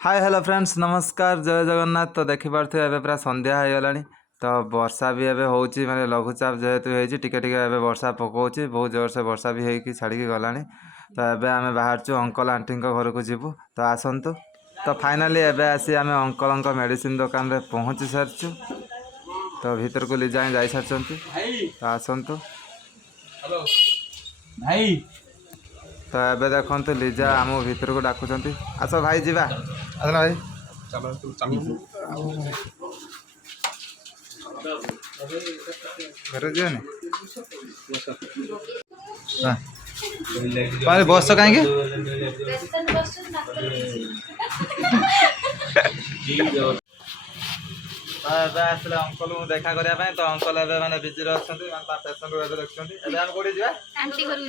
Hi hello friends नमस्कार जय जगन्नाथ। तो देखिपे एवं पूरा संध्या हो गला तो वर्षा भी एवं हो माने लघुचाप जेहेतु होती टिके टिके एवं वर्षा पकाउछि बहुत जोर से वर्षा भी होगी छाड़ी गला। तो एवं आम बाहर अंकल आंटी घर को जीवु तो आसतु। तो फाइनाली एवं आसी आम अंकल मेडिसिन दुकान रे पहुँची सारी। तो भीतर को लिजा जा सारी तो आसतु भाई तो एबे देखते लिजा आम भीतर को डाकुंट आस भाई जीवा आस भाई चलो तू चलो घर जीवनी बस कहीं आसले अंकल को देखा करने तो अंकल एवं मैंने बिजी अच्छा पेसेंट को देखते आम कौटी जा आंटी घर को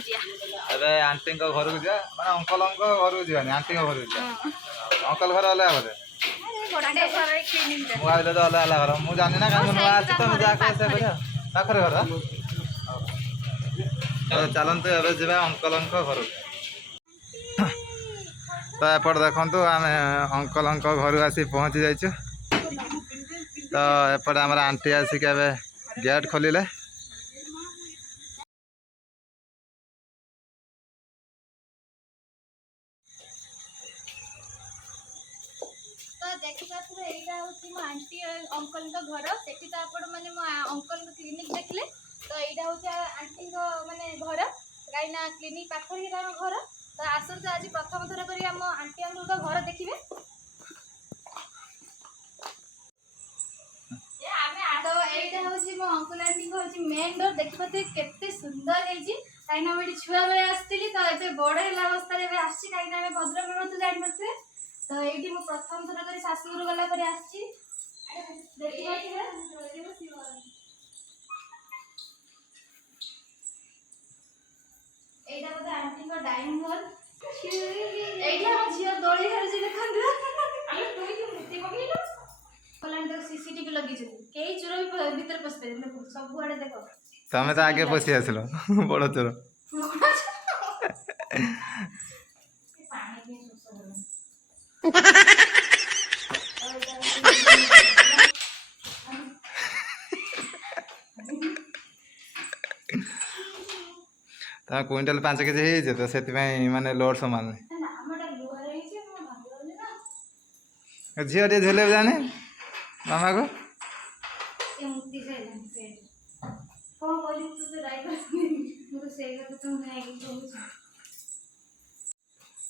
एवं आंटी घर को जा मैंने अंकल घर को जानी आंटी घर को अंकल घर अलग बोधे मुझे तो अलग अलग घर मुझे जानी ना कहीं नुआ आसी तो मुझे पाखरे घर चलतु एवं जा अंकल घर तो एपट देखु आम अंकल घर आसी पहुँची जाइए। तो एपटे आम आंटी आसिक गेट खोलिले तो देखिए यहाँ हूँ मो आंटी अंकल घर से तो आप मैंने मो अंकल क्लिनिक देखले तो यहाँ हूँ आंटी माने घर कहीं क्लिनिक पाखे घर तो आसत आज प्रथम थर कर आंटी अंकल घर देखिए। तो यहाँ हूँ मो अंकल आंटी हूँ मेन डोर देखिए केते सुंदर है कहीं छुआ बेले आसती तो ये बड़ है अवस्था कहीं भद्रक तो जानते तो ये प्रथम थर कर शाशुर गला एटा बोधे आंटी को डाइनिंग हॉल एटा हम झियो दोली हरजी देखंतु आले तुई के मुक्ति पकेइलो कलान तो सीसीटीवी लगी छै केई चोर भी भीतर पसबे सब आड़े देखो तमें तो आगे पशि आसलो बड़ चोर पानी के सुसो तमें क्विंटाल 5 केजी हो तो से माने लोड सामान ना हमटा लोहा रही छै हम भागले ना झील टे झेले जाने मामा को ए मुक्ति से को बोली तू तो ड्राइवर मुझे से का तो नहीं कहूँ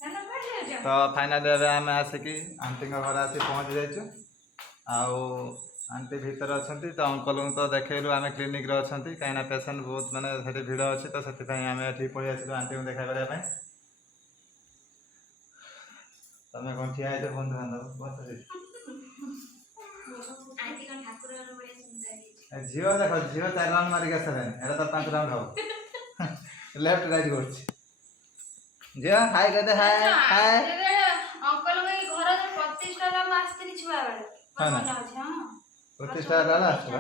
ना पड़ तो फाइनाली आम आसिक आंटी घर आसी पहुँची जाइए। आउ आंटी भीतर अच्छा तो अंकल को तो देखलु आम क्लिनिक रे अच्छा कहीं पेसेंट बहुत मानते भिड़ अच्छी तो से आम ये पलि आसलु आंटी को देखा करने तमें कौन ठिया बंधु बांधव बस आंटी का ठाकुर वाला बड़े सुंदर है झील देख झील 4 राउंड मारिक आसले एटा तो 5 राउंड हम लेफ्ट राइट कर झील हाय कहते हाय हाय अंकल के घर जो प्रतिष्ठा ला आस्ती छुआ बेले हां मन अछि हां प्रतिष्ठा लाला आसला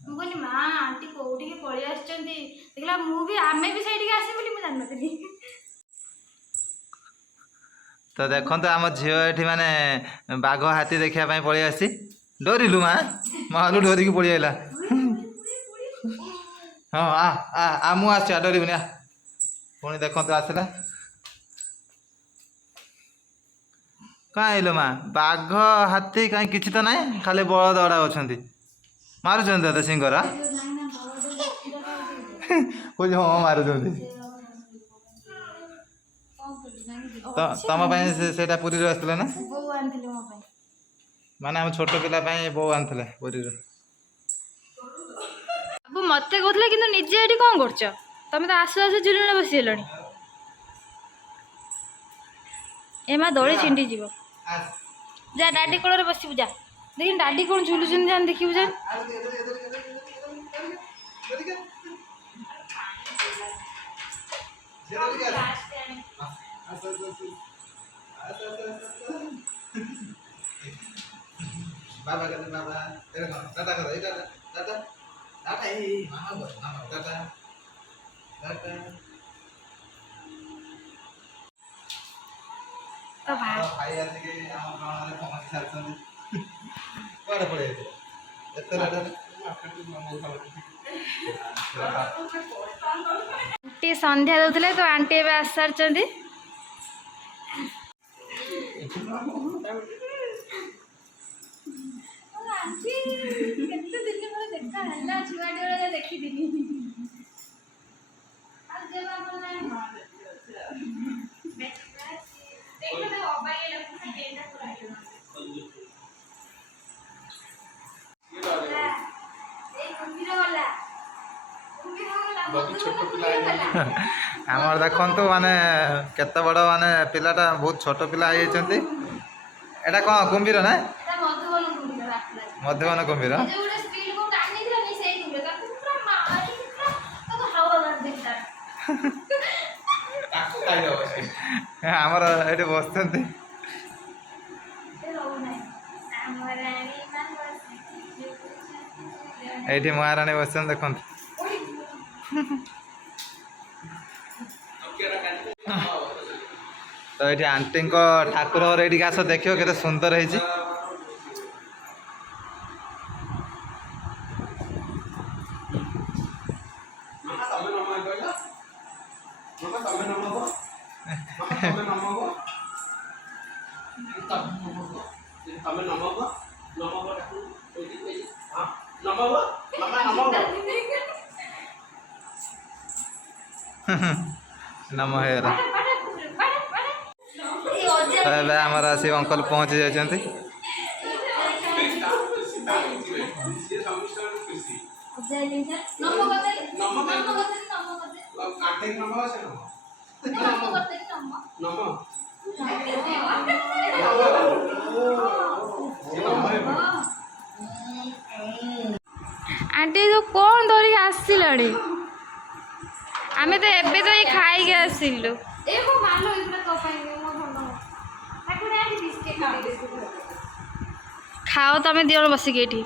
मु कहली मां आंटी कोठी के पळि आछचंती देखला मु भी आमे भी साइड के आसी बोली मु जाननतली तो देखो आम झील ये माने बाघ हाथी देखा पलि आसी डरिलु माँ मालू डरिकी पलि आइला हाँ आ मुझे डरबनी आ पुणी देखो आसला कहीं माँ बाघ हाथी कहीं किसी तो ना खाली बलद अड़ा अच्छा मारुंच तो सिंगर कौन हाँ मारुंच तुम से पुरी आसला ना बो आनथिले मो पई माने हम छोट पिला बो आनथिले पुरी अब मते कहले किंतु निजे एठी कोन करछ तमे तो आसु आसु झुलने बसी हेलणी एमा दौड़ी छिंडी जीव जा डाडी कोलरे बसिबु जा देखिन डाडी कोन झुलुछन जान देखिबु जा बाबा कहते बाबा टाटा करो टाटा टाटा टाटा मामा बोल मामा टाटा टाटा तो भाई भाई आते କୁଆଡ଼େ ପଳେଇ ଯାଇଥିଲେ ଏତେ ଆଣ୍ଟି ସନ୍ଧ୍ୟା ଦଉଥିଲେ ତ ଆଣ୍ଟି ଏବେ ଆସି ସାରିଛନ୍ତି। ଆଣ୍ଟି କେତେ ଦିନ ପରେ ଦେଖା ହେଲା ଛୁଆଟି ବେଳେ ଦେଖିଥିନି। ଆଉ ଯେ ବାପା ନାହିଁ ଦେଖ ତ ଅବାଗିଆ ଲାଗୁଛି କେଇଟା ପୁରା ଆମର ଦେଖନ୍ତୁ ମାନେ କେତେ ବଡ଼ ମାନେ ପିଲାଟା ବହୁତ ଛୋଟ ପିଲା ହେଇଯାଇଛନ୍ତି। ଏଇଟା କ'ଣ କୁମ୍ଭୀର ନା ମଧୁବନ କୁମ୍ଭୀର? ଆମର ଏଇଠି ବସିଛନ୍ତି। ଏଇଠି ମହାରାଣୀ ବସିଛନ୍ତି ଦେଖନ୍ତୁ। ତ ଏଇଠି ଆଣ୍ଟିଙ୍କ ଠାକୁର ଘର ଏଇଠିକି ଆସ ଦେଖିବ କେତେ ସୁନ୍ଦର ହେଇଛି। ନମ ହେଇଗଲା। ତ ଏବେ ଆମର ଆସି ଅଙ୍କଲ ପହଞ୍ଚି ଯାଇଛନ୍ତି। आंटी तो कौन धरिक आसिलाणी आमे तो एबे तो ये खाई आसिलु ए मो मानो इतना तो पाई मो भंडा ताको आंटी बिस्किट खाओ तमे दियो बसी के एठी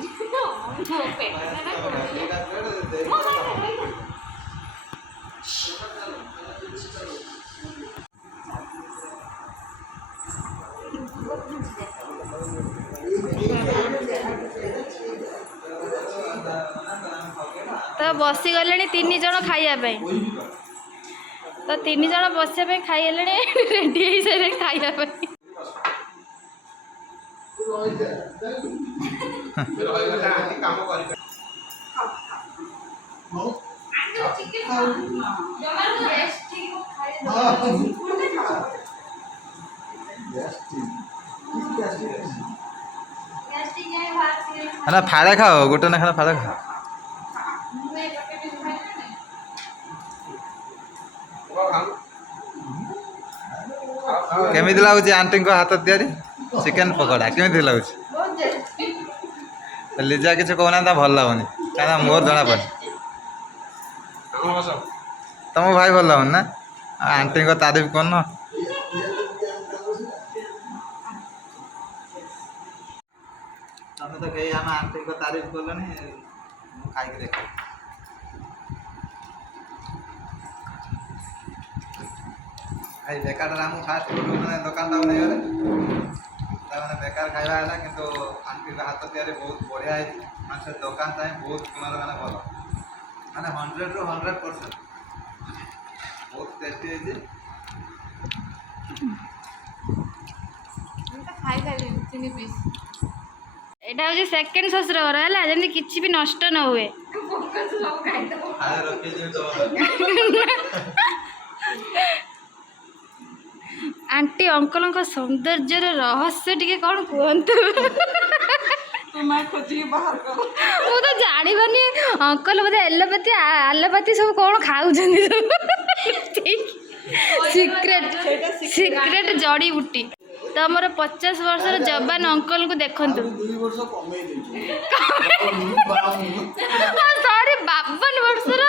तो बसी गले 3 जन खाइबा तो 3 जन बसा खाई रेडी हो सारे खाइबा ना फाड़े खाओ गोटे ना खाना फाड़े खाओ। केमिति लगुच आंटी हाथ तैयारी चिकेन पकोड़ा केमिति लगुच लिजा किसी कहना भल लगुनि क्या मोर जना पड़े तुम भाई भल लगुन ना आंटी को तारीफ करन तुम तो कही आम आंटी को तारीफ कलनि खाई देख भाई बेकार आम फास्ट मैंने दुकान टाइम नहीं गले मैंने बेकार खाଇବା है किंतु आंटी हाथ तैयारी बहुत बढ़िया है मैं से दुकान टाइम बहुत गुण मैंने भल मैंने 100 ରୁ 100% बहुत टेस्टी है एटा हो सेकंड ससुर घर है जमी किसी भी नष्ट न हुए आंटी अंकल सौंदर्य रहस्य टी कौन कहतु मु तो जानी अंकल बोधे एलोपैथी आलोपैथी सब कौन खाऊ सिक्रेट सिक्रेट जड़ी बूटी तो मोर 50 वर्षर जवान अंकल को देखु सॉरी 52 वर्षर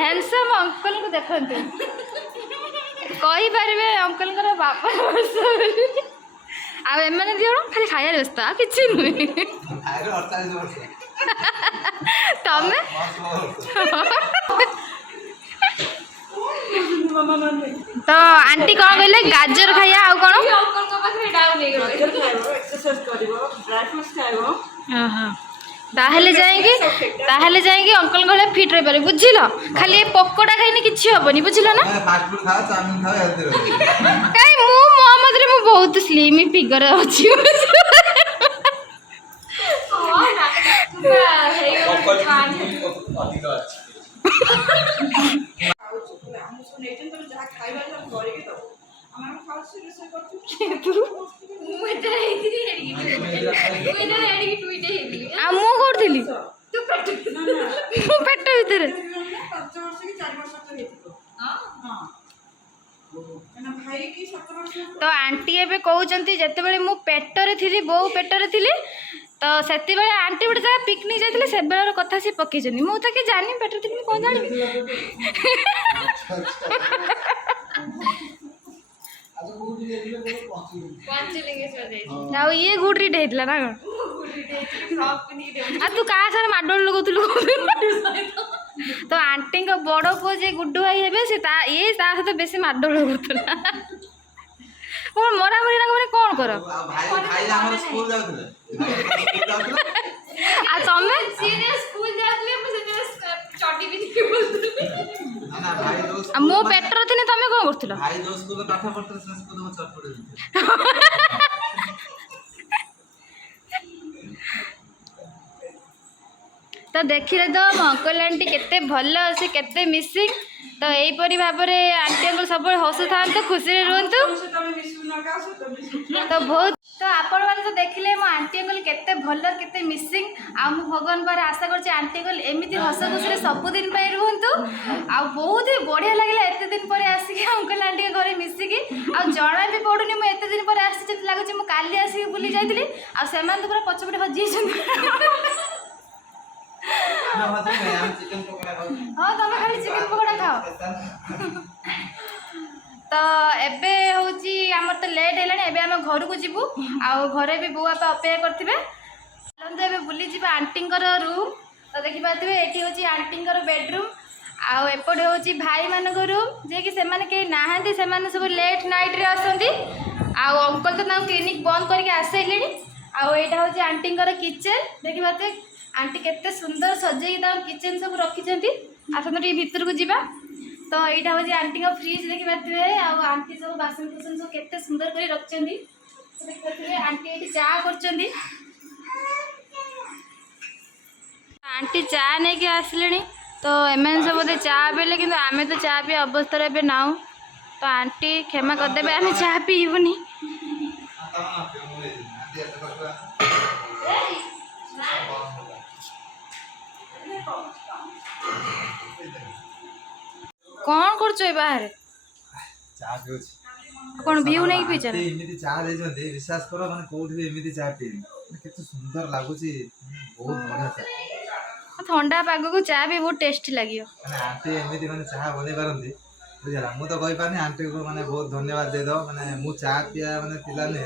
हैंडसम अंकल को देखु कही पारे अंकल 52 वर्ष आ एम दियो खाली खाया व्यस्त कि नुहे तमें तो आंटी कौन कहले गाजर खाया आ कौन प्रोसेस करिवो ड्राई फ्रूट्स खाइबो हाँ ताहले जाएंगे अंकल घरे फिट रही पारे बुझिल खाली ये पकोड़ा खाइनी किछि हबनी बुझिल ना फास्ट फूड खाओ चाउमिन खाओ हेल्दी रहो काई मु मो मधरे मु बहुत स्लिम फिगर अछि अधिक अछि हम सुन एजेंट तो जहाँ खाइबा हम घरे के दो हमरा खास से से करछु मु एटा हेतिरी हेडी ट्वीट हेतिरी आ मु करथिली तू पेट मु पेट भितरे 5 वर्ष की 4 वर्ष तो हेतिको हां भाई की 7 वर्ष तो आंटी एबे कहउचंती जेतेबेले मु पेटरे थिली बो पेटरे थिली तो सेति बेले आंटी बडे जा पिकनिक जाइथिले से बेलर कथा से पकेजनी मु ताके जानि पेटरे थिली कोन जानि ना ये गुडरी डेटला ना आ तू का सारे माडोल लगोतलु तो आंटी को बड़ पो जे गुड्डू भाई हेबे से ता ये ता साथ बेसी माडोल लगोतला मोर मरा मरी ना कोन कर भाई भाई हमर स्कूल जाउतले आ तमे सीरियस स्कूल जातले मु से चटी भी दिखे बोलतली ना भाई दोस्त आ मो पेटर थिने तमे कोन करथिलो भाई जो स्कूल में पाठ पढ़ते से स्कूल में चट पड़े तो देखिले तो मो अंकल आंटी केते भल से केते मिसिंग तो एहीपरी भाव में आंटी अंकल सब हसु था खुशी रुहतु से तमे मिसु न का से तमे तो बहुत तो आपण मैंने तो देखिले मो आंटी अंकल केते भल केते मिसिंग आ मु भगवान पर आशा करछि आंटी अंकल एमिति हस खुशी सब दिन पे रुहतु आ बहुत ही बढ़िया लागला एते दिन पर आसी के अंकल आंटी के घरे मिसी की आ जणा भी पडुनी मु एते दिन पर आसी जति लागछि मु काली आसी बुली जाइतिली आ सेमान तो पूरा पछपटे हजी छन ना मत में हम चिकन पकोड़ा खाओ हां तमे खाली चिकन पकोड़ा खाओ तो एबे होची हमर तो लेट हेलानी एबे हम घर को जीवु आ घरे भी बुआ पे अपेक्षा करथिबे चलंत एबे बुली जीवा आंटींकर रूम तो देखि पाथिबे एठी होची आंटींकर बेडरूम आ एपटे होची भाई मानक रूम जे कि से माने के नाहंती से माने सब लेट नाइट रे आसंती आ अंकल तो ना क्लिनिक बंद करके आसेलेनी आ एटा होची आंटींकर किचन देखि पाथे आंटी केते सुंदर सजेई दा किचन सब रखिछंती आसन टी भीतर को जीवा तो यहाँ हूँ आंटी का फ्रिज देखी पारे आंटी सब बासन कुसन सब केते सुंदर कर रखिंट देखिए आंटी ये चा कर आंटी चा नहीं कि आसले तो एम सब बोधे चा पीले कि आम तो चा पी अवस्था ए नाऊ तो आंटी क्षमा करदे आम चा पीबुनी कौन कर बाहर चा पियो कौन व्यू नहीं पीछे एमिति चा दे जंदे विश्वास करो माने कोठी भी एमिति चा पी केते सुंदर लागुची बहुत बढ़िया चा ठंडा पाग को चा भी बहुत टेस्टी लगियो माने आंटी एमिति माने चा बने पारंती बुझला मु तो कहि पानी आंटी को माने बहुत धन्यवाद दे दो माने मु चा पिया माने पिला ने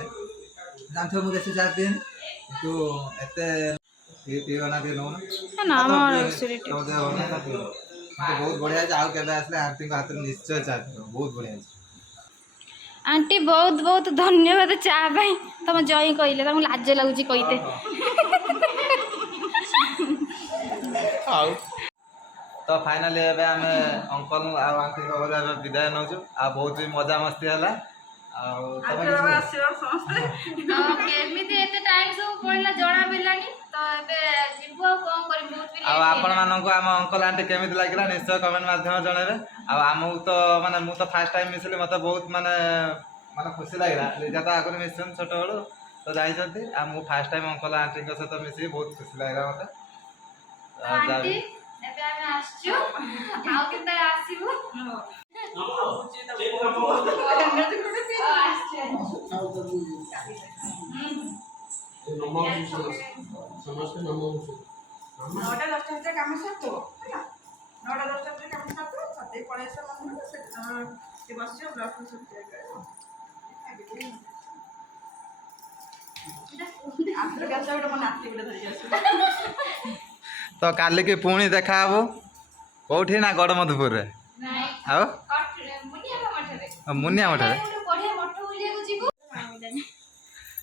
जानथो मु बेसी चा पिए तो एते पियो ना दे नो ना मोर एक्चुअली तो दे होना ना पियो बहुत बढ़िया है आउ केबे आसले आंटी को हाथ निश्चय चा पियो बहुत बढ़िया है आंटी बहुत बहुत धन्यवाद चा भाई तुम जई कहले तुम लाज लगुच कहते तो फाइनली एबे हमें अंकल आ आंटी को बोले विदाय नौजु आ बहुत भी मजा मस्ती हला आ केमिति एते टाइम सब पड़ला जणा बेलानी तो एबे जीवो कोन करी बहुत भी आ आपण मानको हम अंकल आंटी केमिति लागिला निश्चय कमेंट माध्यम जणेबे आ हमहु तो माने मु तो फर्स्ट टाइम मिसली मते बहुत माने माने खुशी लागिला जेटा आगु मिसन छोट बड़ तो जाई जंती आ मु फर्स्ट टाइम अंकल आंटी के साथ मिसी बहुत खुशी लागिला मते आंटी एबे हम आछियो आउ केते आसीबो समस्त नमो नोटा 10 काम सातो हैला नोटा 10 काम सातो सते पळे से मन से बसियो ब्लॉक सब तो काली की पुणी देखा हबो कोठी ना गड़मधुपुर रे आओ मुनिया मठ रे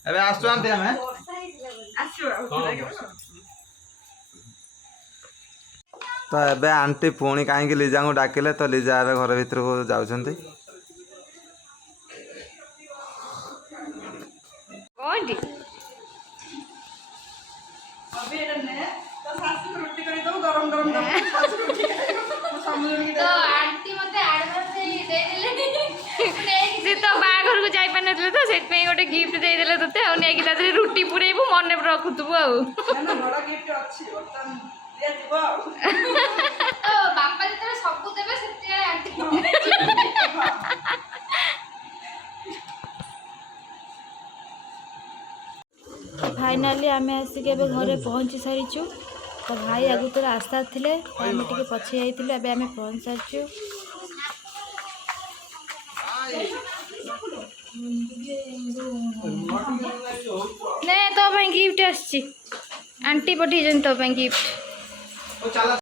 ଏବେ ଆସୁଛନ୍ତି ଆମେ ଆସିବ ତ ଏବେ ଆଣ୍ଟି ପୁଣି କାହିଁକି ଲିଜାଙ୍କୁ ଡାକିଲେ ତ ଲିଜା ଏବେ ଘର ଭିତରକୁ ଯାଉଛନ୍ତି। କଣଟି अभी एटा ने तो सासू रोटी कर दो गरम गरम दो सासू रोटी समझ तो आंटी मते एडवांस दे देले से तो बाघर को जाई पानथले तो सेट पे गोटे गिफ्ट दे देले तते आ नेकी ताते रुटी पुरेबू मने रखुतबू आ ना बड़ा गिफ्ट अछि बर्तन दे दिबो तो बापा जते सब देबे सेते आंटी फाइनाली आम आसिक घरे पहुँची सारीचु। तो भाई आगु तो आस्था थे आम टे पछे जाइए आम पहुँच सारी ने तो गिफ्ट आंटी पठे तो गिफ्ट।